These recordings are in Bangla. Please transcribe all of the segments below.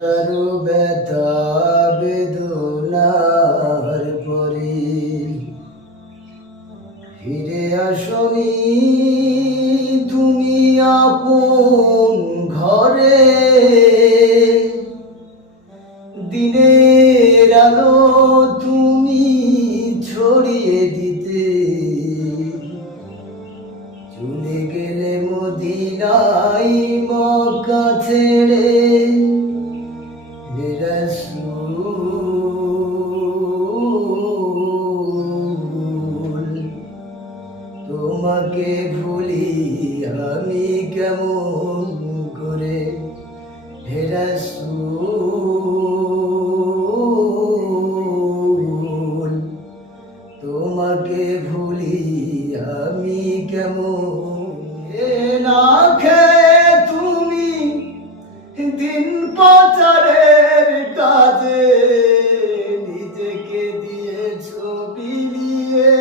কারো ব্যথা বেদনার পরে ফিরে আসনি তুমি আপন ঘরে। দিনের আলো তুমি ছড়িয়ে দিতে চলে গেলে মদিনায় মক্কা ছেড়ে। রাসূল তোমাকে ভুলি আমি কেমন করে, হে রাসূল তোমাকে ভুলি আমি কেমন। এ না খেয়ে তুমি দিন পাচারের কাজে নিজেকে দিয়েছো বিলিয়ে।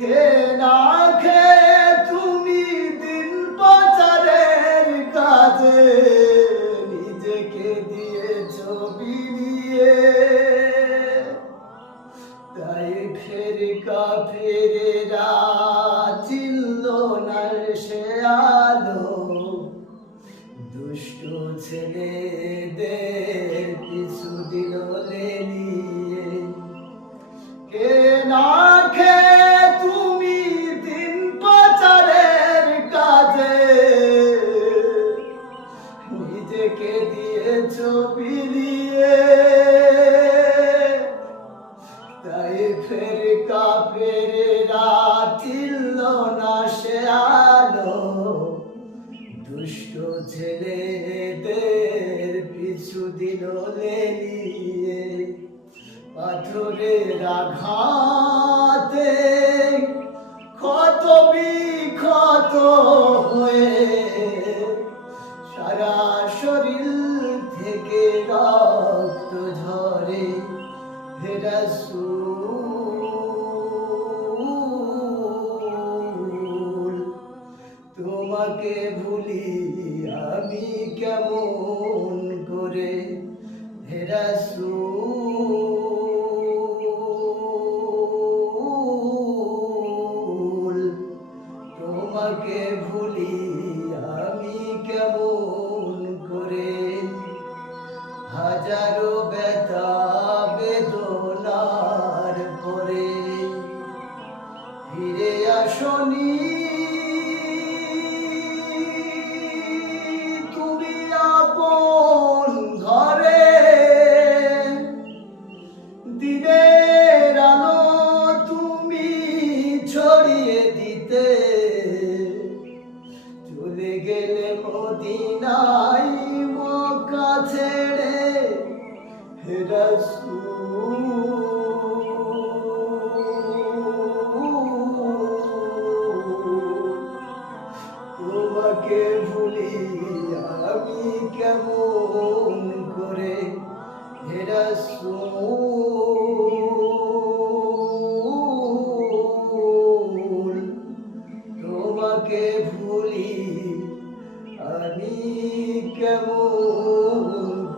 হে না খেয়ে তুমি দিন পাচারের কাজে নিজেকে দিয়েছো বিলিয়ে। তাই ফের কাফেরেরা চিনল না সে আলো, দুষ্ট ছেলেদের পিছু দিল লেলিয়ে। কে না খেয়ে তুমি দিন পাচারের কাজে নিজেকে দিয়েছো বিলিয়ে। তাই ফের কাফেরেরা চিনল না সে আলো, দুষ্ট ছেলেদের পিছু দিল লেলিয়ে। পাথরের আঘাতে ক্ষত বিক্ষত হয়ে সারা শরীর থেকে রক্ত ঝরে। হে রাসূল তোমাকে ভুলি আমি কেমন করে, হে রাসূল তোমাকে ভুলি আমি কেমন করে। হাজারো ব্যথা বেদনার পরে ফিরে আসনি তুমি আপন ঘরে। দিনের আলো তুমি ছড়িয়ে দিতে চলে গেলে মদিনায় মক্কা ছেড়ে। হে রাসূল